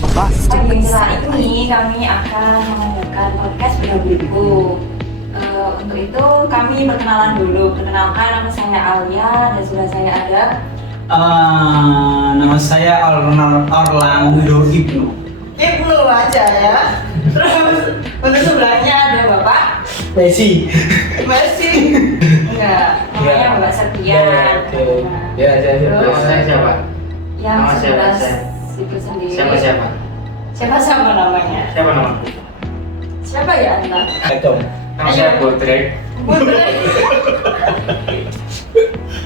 Pagi cerah ini kami akan mengadakan podcast berbuku. Untuk itu kami perkenalan dulu. Perkenalkan, nama saya Alia dan sudah saya ada. Nama saya Orlando Ibnu. Ibnu aja ya. Terus untuk sebelahnya ada Bapak Messi. Messi. Enggak, namanya Ya. Mbak Septian. Ya, Terus saya siapa? yang Nama sebelah siapa? situ sendiri. Siapa? Siapa namanya? Siapa nama? Siapa ya Anda? Ayo. Nama saya Bodrek.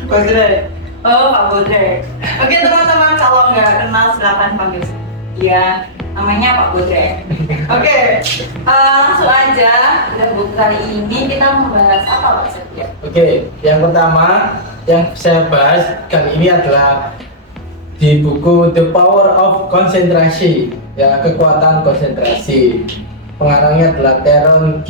Budre. Oh, Pak Budre. Oke teman-teman, kalau nggak kenal silakan panggil. Iya, namanya Pak Budre. Oke, langsung aja. Udah buku kali ini kita membahas apa Pak Setia? Oke, yang pertama yang saya bahas kali ini adalah di buku The Power of Concentration, ya, kekuatan konsentrasi. Pengarangnya adalah Teron Q.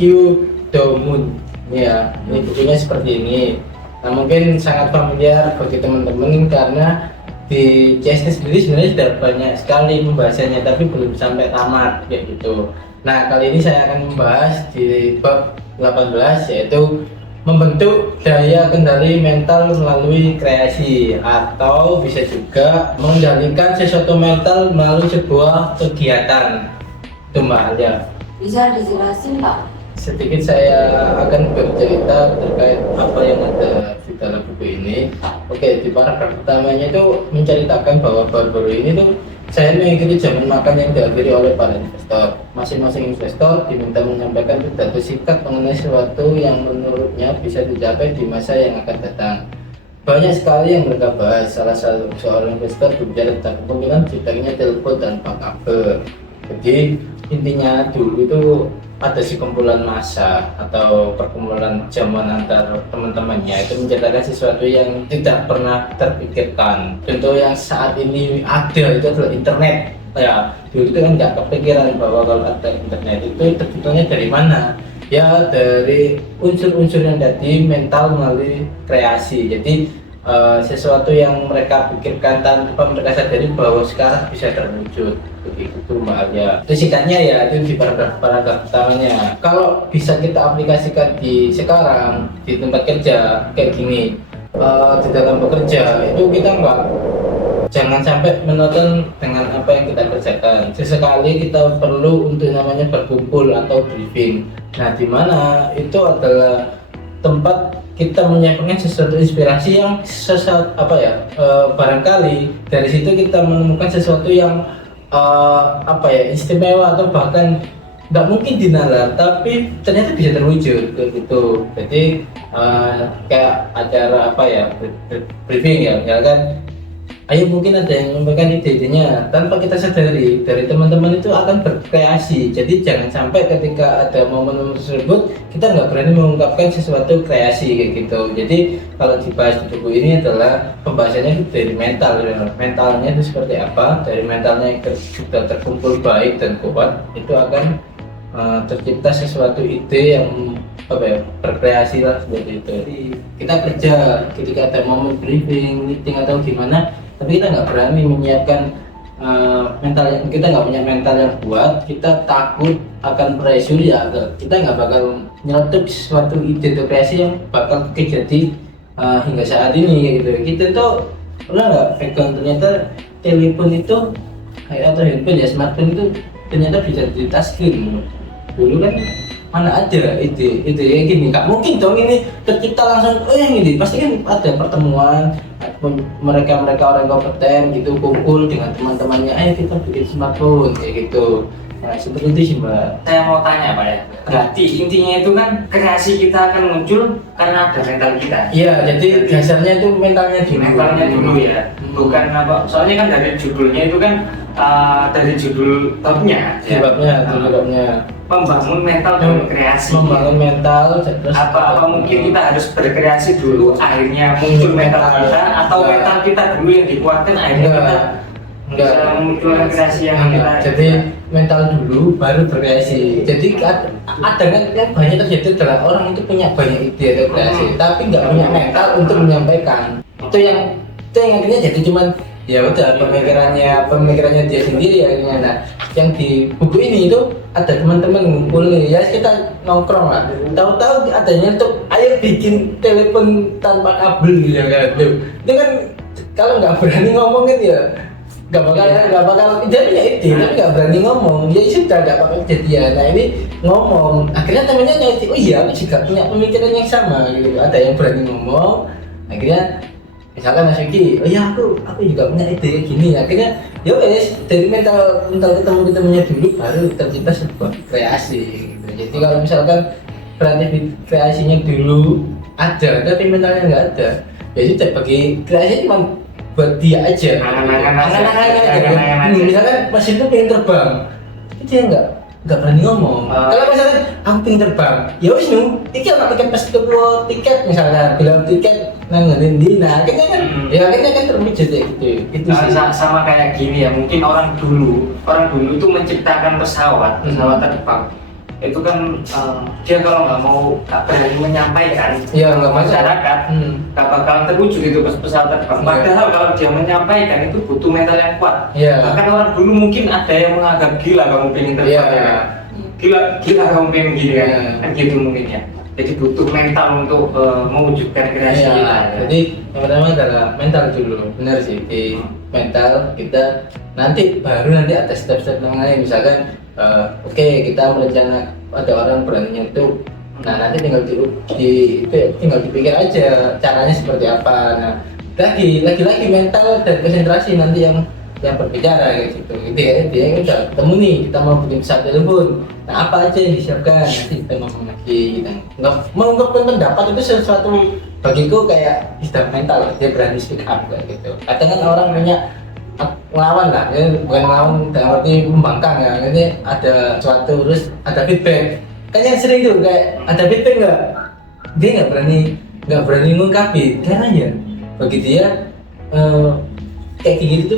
Domun. Ya, ini bukunya seperti ini. Nah, mungkin sangat familiar bagi teman-teman karena di CST sendiri sebenarnya sudah banyak sekali pembahasannya, tapi belum sampai tamat kayak gitu. Nah, kali ini saya akan membahas di bab 18, yaitu membentuk daya kendali mental melalui kreasi, atau bisa juga mengendalikan sesuatu mental melalui sebuah kegiatan. Itu Mbak Alia. Bisa dijelasin Pak? Sedikit saya akan bercerita terkait apa yang ada di dalam buku ini. Oke, di paragraf pertamanya itu menceritakan bahwa baru-baru ini tuh saya mengikuti zaman makan yang dihadiri oleh para investor. Masing-masing investor diminta menyampaikan pidato singkat mengenai sesuatu yang menurutnya bisa dicapai di masa yang akan datang. Banyak sekali yang mereka bahas. Salah satu seorang investor berbicara tentang kemungkinan ciptanya telepon tanpa kabel. Jadi intinya dulu itu ada sekumpulan massa atau perkumpulan zaman antar teman-temannya itu menceritakan sesuatu yang tidak pernah terpikirkan. Contoh yang saat ini ada itu adalah internet. Ya, dulu itu kan nggak kepikiran bahwa kalau ada internet itu terciptanya dari mana? Ya, dari unsur-unsur yang tadi mental melalui kreasi. Jadi sesuatu yang mereka pikirkan tanpa mereka sadari bahwa sekarang bisa terwujud. Begitu Mbak Alia. Itu singkatnya ya, itu di paragraf pertamanya. Kalau bisa kita aplikasikan di sekarang di tempat kerja kayak gini, di dalam bekerja itu kita jangan sampai menonton dengan apa yang kita kerjakan. Sesekali kita perlu untuk namanya berkumpul atau briefing. Nah, di mana itu adalah tempat kita menyampaikan sesuatu inspirasi yang barangkali dari situ kita menemukan sesuatu yang istimewa atau bahkan nggak mungkin dinalar tapi ternyata bisa terwujud gitu. Jadi kayak acara briefing ya, misalkan ayo mungkin ada yang menyampaikan ide-idenya tanpa kita sadari dari teman-teman itu akan berkreasi. Jadi jangan sampai ketika ada momen tersebut kita nggak berani mengungkapkan sesuatu kreasi kayak gitu. Jadi kalau dibahas di buku ini adalah pembahasannya itu dari mentalnya itu seperti apa. Dari mentalnya yang sudah terkumpul baik dan kuat itu akan tercipta sesuatu ide yang berkreasi lah seperti itu. Jadi kita kerja ketika ada momen briefing, meeting atau gimana, tapi kita nggak berani menyiapkan kita nggak punya mental yang kuat, kita takut akan pressure ya, kita nggak bakal nyeletuk suatu ide atau kreasi yang bakal terjadi hingga saat ini gitu. Kita tuh pernah nggak pegang ternyata telepon itu atau handphone ya, smartphone itu ternyata bisa di touchscreen. Dulu kan mana ada ide kayak gini, nggak mungkin dong ini tercipta langsung yang ini, pasti kan ada pertemuan mereka orang kompeten gitu kumpul dengan teman-temannya, ayo kita bikin smartphone kayak gitu. Nah, seperti itu sih Mbak. Saya mau tanya Pak ya. Berarti intinya itu kan kreasi kita akan muncul karena ada mental kita. Iya, jadi dasarnya itu mentalnya dulu. Mentalnya dulu ya. Bukan apa? Soalnya kan dari judulnya itu kan dari judul topnya. Sebabnya, membangun mental dan kreasi. Membangun mental. Terus apa mungkin kita harus berkreasi dulu, akhirnya muncul mental kita, atau mental kita dulu yang dikuatkan akhirnya kita bisa memunculkan kreasi yang kita. Jadi mental dulu baru berkreasi. Jadi ada kan yang banyak terjadi adalah orang itu punya banyak ide atau kreasi, tapi nggak punya mental untuk menyampaikan. Itu yang akhirnya jadi cuman ya udah pemikirannya dia sendiri akhirnya. Nah yang di buku ini itu ada teman-teman ngumpul nih ya, kita nongkrong lah, tahu-tahu adanya tuh ayo bikin telepon tanpa kabel ya kan tuh. Itu kan kalau nggak berani ngomong kan ya nggak bakal dia punya ide tapi nggak berani ngomong, ya sudah nggak bakal kejadian. Nah ini ngomong, akhirnya temennya nyari, oh iya aku juga punya pemikiran yang sama gitu, ada yang berani ngomong. Akhirnya misalkan Mas Yuki, oh iya aku juga punya ide kayak gini. Akhirnya ya wes dari mental ketemunya dulu baru tercipta sebuah kreasi gitu. Jadi kalau misalkan kreasinya dulu ada tapi mentalnya nggak ada, ya sudah bagi kreasi cuma buat dia aja. Misalkan Mas itu pengen terbang, tapi dia nggak berani ngomong. Kalau misalkan aku pengen terbang, ya wis iki ana tiket pas tiket misalnya bilang tiket nang ngendi, nah akhirnya kan ya akhirnya kan terwujud ya gitu. Itu sih. Sama kayak gini ya, mungkin orang dulu itu menciptakan pesawat terbang. Itu kan dia kalau nggak berani menyampaikan ya, nggak masyarakat nggak bakal terwujud itu pesawat terbang. Padahal kalau dia menyampaikan itu butuh mental yang kuat. Bahkan orang dulu mungkin ada yang menganggap gila kamu pengen terbang ya. Gila kamu pengen gini kan gitu mungkin ya. Jadi butuh mental untuk mewujudkan kreasi kita. Jadi yang pertama adalah mental dulu, benar sih, di mental kita baru nanti ada step-step yang lain. Misalkan oke, kita merencana ada orang berani nyentuh, nah nanti tinggal dipikir aja caranya seperti apa. Nah lagi mental dan konsentrasi nanti yang berbicara kayak gitu. Dia udah ketemu nih, kita mau bikin pesawat telepon. Nah apa aja yang disiapkan, nanti kita ngomong lagi. Kita mengungkapkan pendapat itu sesuatu bagiku kayak istilah mental, dia berani speak up kayak gitu. Kadang kan orang punya ngelawan lah, ya bukan ngelawan dalam arti membangkang ya. Ini ada suatu terus ada feedback. Kan yang sering tuh kayak ada feedback dia nggak berani ngungkapin karena ya bagi dia kayak gitu tuh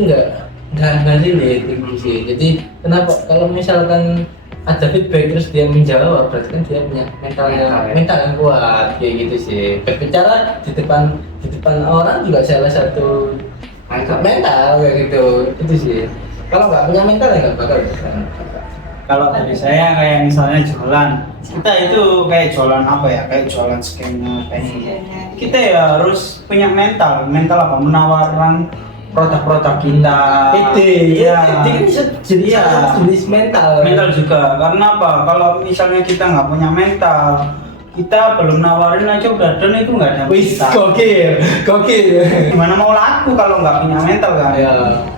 nggak relate gitu sih. Jadi kenapa kalau misalkan ada feedback terus dia menjawab, berarti kan dia punya mental yang kuat kayak gitu sih. Berbicara di depan orang juga salah satu mental kayak gitu. Itu sih. Kalau nggak punya mental ya nggak bakal bisa. Kalau dari saya kayak misalnya jualan, kita itu kayak jualan apa ya, kayak jualan skena kayak gitu. Kita ya harus punya mental apa, menawarkan produk-produk kita. Itu bisa jadi jenis mental juga. Karena apa? Kalau misalnya kita nggak punya mental, kita belum nawarin aja udah done, itu nggak ada. Wis, gokil. Gimana mau laku kalau nggak punya mental kan? Ya.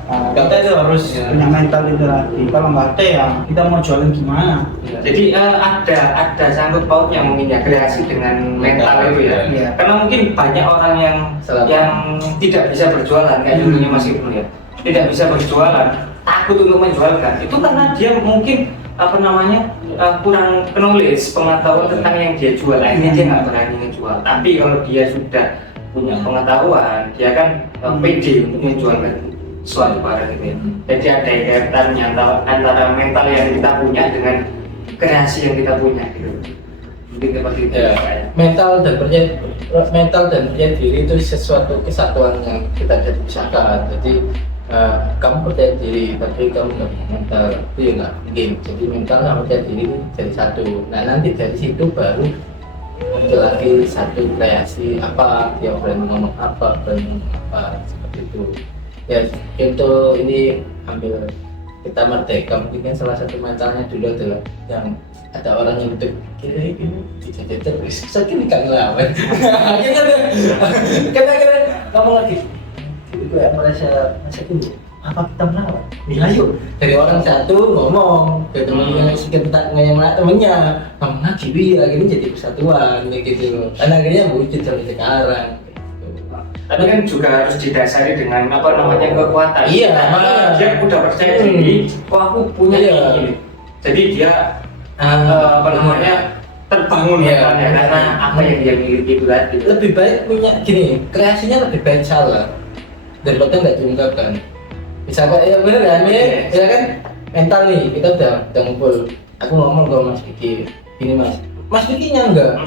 Nah, kita itu harus punya mental itu tadi. Kalau nggak ada ya kita mau jualan gimana? Jadi ada sangkut pautnya mungkin ya kreasi dengan mental itu ya. Iya. Karena mungkin banyak orang yang tidak bisa berjualan kayak dulunya Mas Ibnu ya. Tidak bisa berjualan, takut untuk menjualkan. Itu karena dia mungkin kurang knowledge, pengetahuan tentang yang dia jual. Akhirnya dia nggak berani menjual. Tapi kalau dia sudah punya pengetahuan, dia kan pede untuk menjualkan suatu barang itu ya. Jadi ada kaitannya antara mental yang kita punya dengan kreasi yang kita punya gitu. Mungkin seperti itu. Mental dan percaya diri itu sesuatu kesatuan yang kita bisa dipisahkan. Jadi kamu percaya diri tapi kamu nggak punya mental, itu ya nggak mungkin. Jadi mental sama percaya diri itu jadi satu. Nah nanti dari situ baru muncul lagi satu kreasi, apa dia berani ngomong apa seperti itu ya. Contoh ini ambil kita merdeka, mungkin kan salah satu mentalnya dulu adalah yang ada orang yang untuk kira ini dijajah terus sakit kan lawan karena ngomong lagi itu yang merasa dulu apa kita melawan ayo dari orang satu ngomong ke temennya sekitar yang temennya ngomong lagi ini jadi persatuan kayak gitu, dan akhirnya wujud sampai sekarang. Tapi kan juga harus didasari dengan kekuatan. Iya, makanya dia udah percaya diri, aku punya ini. Jadi dia terbangun ya karena apa yang dia miliki itu tadi. Lebih baik punya gini, kreasinya lebih baik salah daripada nggak diungkapkan. Misalkan ya bener kan, ya kan mental nih kita udah ngumpul. Aku ngomong ke Mas Kiki, gini Mas Kiki nya enggak.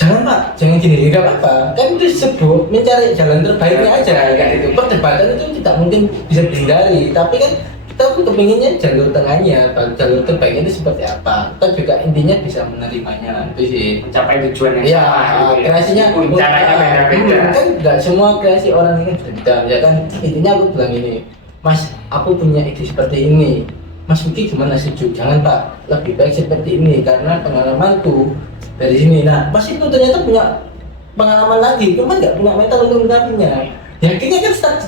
jangan Pak, jangan gini, nggak apa-apa. Kan itu sebut mencari jalan terbaiknya aja kayak gitu. Perdebatan itu tidak mungkin bisa dihindari, tapi kan kita kepinginnya jalur tengahnya, jalur terbaiknya itu seperti apa. Kita juga intinya bisa menerimanya itu sih. mencapai tujuan yang Iya, sama gitu ya. kreasinya Meskipun caranya beda-beda. kan nggak semua kreasi orang ini beda, ya kan. Intinya aku bilang ini, Mas, aku punya ide seperti ini. Mas Vicky gimana setuju? Jangan Pak, lebih baik seperti ini karena pengalamanku dari sini. Nah, Mas itu ternyata punya pengalaman lagi, cuman nggak punya mental untuk menyikapinya. Ya akhirnya kan start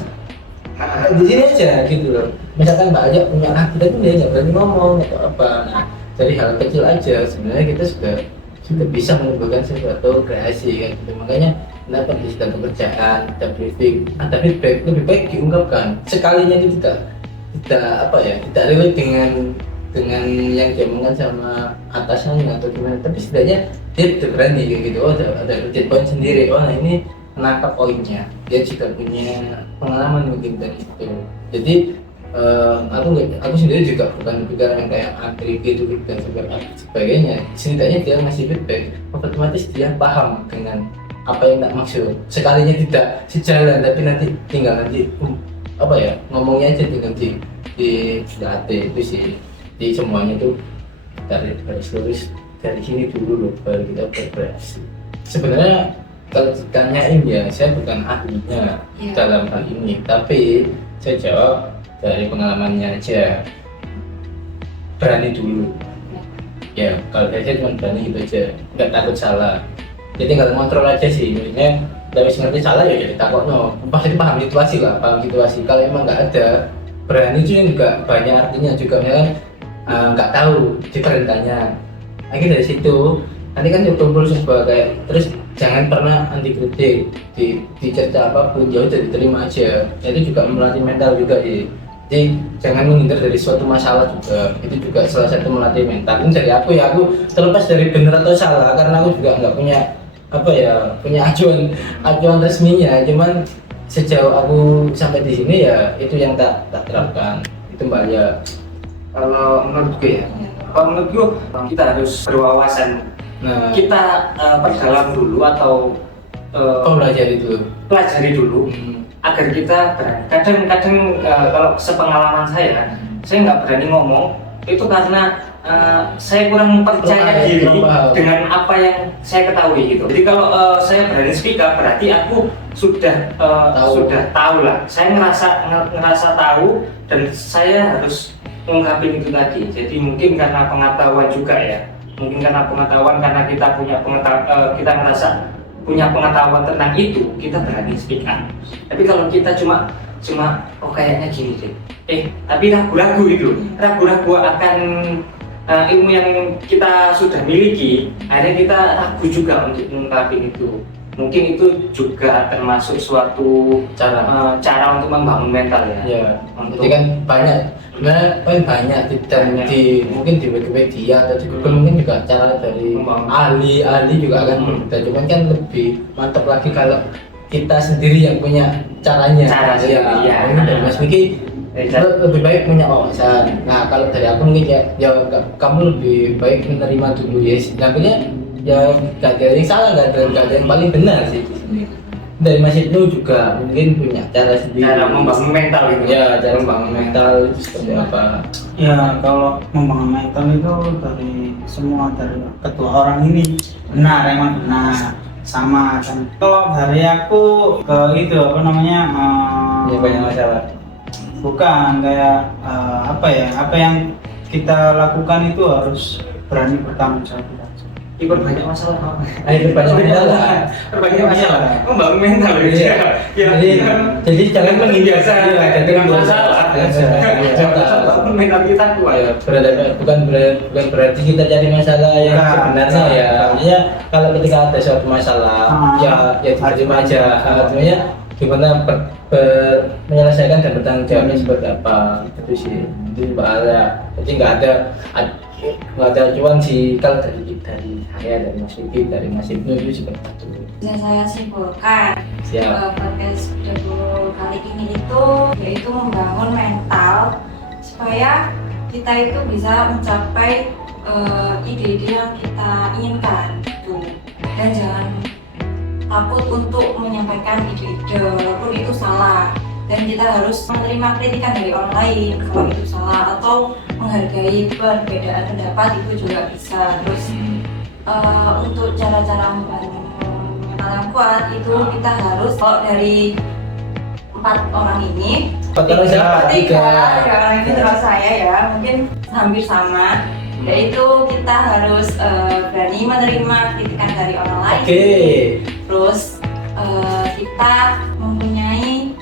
di sini aja gitu loh. Misalkan Mbak Aja punya kita tuh dia nggak berani ngomong atau apa. Nah, dari hal kecil aja sebenarnya kita sudah bisa mengembangkan sesuatu kreasi kan gitu. Makanya kenapa di setiap pekerjaan, ada briefing, ada feedback, lebih baik diungkapkan. Sekalinya itu tidak apa ya, tidak relate dengan yang diomongkan sama atasannya atau gimana, tapi setidaknya dia udah berani kayak gitu. Oh, ada titik poin sendiri. Oh, nah ini menangkap poinnya. Dia juga punya pengalaman mungkin dari itu. Jadi aku sendiri juga bukan yang kayak agri gitu dan sebagainya. Setidaknya dia ngasih feedback, otomatis dia paham dengan apa yang tak maksud. Sekalinya tidak sejalan, tapi nanti tinggal apa ya, ngomongnya aja tinggal dilatih itu sih. Jadi semuanya itu dari garis lurus dari sini dulu loh, baru kita berkreasi. Sebenarnya kalau ditanyain ya, saya bukan ahlinya dalam hal ini, tapi saya jawab dari pengalamannya aja. Berani dulu. Ya, kalau saya cuma berani gitu aja, nggak takut salah. Jadi tinggal kontrol aja sih, maksudnya nggak bisa ngerti salah ya jadi takut no. Pasti paham situasi lah, paham situasi. Kalau emang nggak ada, berani itu juga banyak artinya juga ya. Nggak tahu diperintahnya. Akhirnya dari situ nanti kan kumpul sebagai, terus jangan pernah anti kritik dicerca apapun, ya udah diterima aja. Itu juga melatih mental juga ya. Jadi jangan menghindar dari suatu masalah juga, itu juga salah satu melatih mental. Ini dari aku ya, aku terlepas dari benar atau salah karena aku juga nggak punya apa ya, punya acuan resminya. Cuman sejauh aku sampai di sini ya itu yang tak terapkan itu Mbak ya. Kalau menurutku ya, kalau menurutku kita harus berwawasan. Nah, Kita perdalam dulu atau pelajari dulu. Agar kita berani. Kadang-kadang kalau sepengalaman saya nggak berani ngomong itu karena saya kurang percaya diri dengan apa yang saya ketahui gitu. Jadi kalau saya berani speak up berarti aku sudah tahu lah. Saya ngerasa tahu dan saya harus mengungkapin itu tadi. Jadi mungkin karena pengetahuan juga ya. Mungkin karena pengetahuan, karena kita punya pengetahuan, kita ngerasa punya pengetahuan tentang itu, kita berani speak up. Tapi kalau kita cuma oh kayaknya gini deh, tapi ragu-ragu akan ilmu yang kita sudah miliki, akhirnya kita ragu juga untuk mengungkapin itu. Mungkin itu juga termasuk suatu cara untuk membangun mental ya. Ya, jadi kan banyak, banyak mungkin di Wikipedia atau di Google mungkin juga cara dari ahli juga akan berbeda. Cuman kan lebih mantap lagi kalau kita sendiri yang punya caranya. Iya. Ini dari Mas Vicky lebih baik punya wawasan. Nah kalau dari aku mungkin ya kamu lebih baik menerima dulu ya. Namanya ya gak ada yang salah, gak ada yang paling benar sih di sini. Dari Mas Ibnu juga mungkin punya cara sendiri. Cara membangun mental gitu. Ya, cara membangun mental itu seperti apa? Ya kalau membangun mental itu dari semua, dari kedua orang ini benar, emang benar sama kan. Kalau dari aku ke itu apa namanya? Ya banyak masalah. Bukan kayak apa yang kita lakukan itu harus berani bertanggung jawab. Banyak masalah. Itu banyak masalah. Banyak masalah. Membangun mental Iya. ya. Jadi jangan biasa dengan masalah. Jangan mental kita kuat. bukan berarti kita cari masalah yang sebenarnya ya. Artinya kalau ketika ada suatu masalah ya diterima aja. Artinya gimana menyelesaikan dan bertanggung jawabnya seperti apa, itu sih. Itu bahaya. Jadi nggak ada acuan sih kalau dari saya, dari Mas Vicky, dari Mas Ibnu itu seperti itu. Bisa saya simpulkan, podcast Dapur kali ini itu yaitu membangun mental supaya kita itu bisa mencapai ide-ide yang kita inginkan gitu. dan jangan takut untuk menyampaikan ide-ide walaupun itu salah, dan kita harus menerima kritikan dari orang lain kalau itu salah, atau menghargai perbedaan pendapat itu juga bisa. Terus untuk cara-cara membangun mental yang kuat itu kita harus, kalau dari 4 orang ini, Empat orang siapa? tiga orang ini terus saya ya mungkin hampir sama, yaitu kita harus berani menerima kritikan dari orang lain. Terus kita mempunyai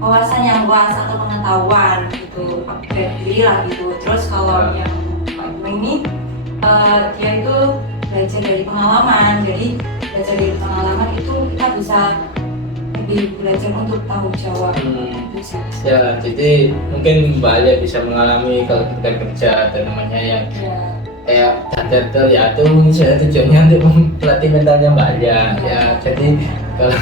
wawasan yang luas atau pengetahuan gitu, upgrade diri lah gitu. Terus kalau yang ini dia itu belajar dari pengalaman, jadi belajar dari pengalaman itu kita bisa lebih belajar untuk tanggung jawab. Bisa. Ya, jadi mungkin Mbak Alia bisa mengalami kalau kita kerja ada namanya yang kayak cadar ya, itu saya tujuannya untuk melatih mentalnya Mbak Alia. Ya, jadi kalau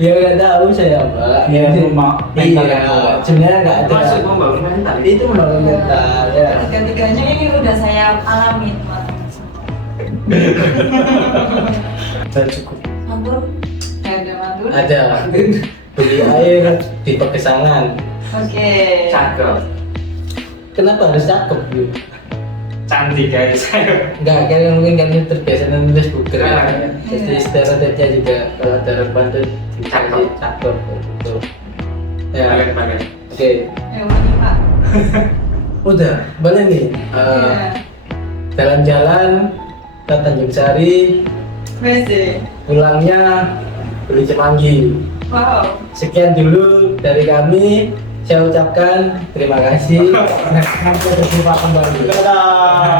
ya nggak tahu saya Mbak. Ya, mental yang iya, kuat. sebenarnya nggak ada. Maksud membangun mental. Itu membangun mental ya. Tiga-tiganya ini udah saya alami teman-teman. Sudah cukup. Hampir Ada mantul. Ada beli air di pegesangan. Oke. Cakep, Kenapa harus cakep Bu? cantik guys. Enggak, kan mungkin kami terbiasa nulis buku Ah, ya. Jadi stereotipnya juga kalau ada reban tuh Cakep. cakep gitu. Ya, Banget. oke. Ayo maju Pak. Udah, boleh nih. Iya. Jalan-jalan ke Tanjung Sari, WC. pulangnya beli Semanggi. Wow. Sekian dulu dari kami. Saya ucapkan terima kasih. Sampai berjumpa kembali. Dadah.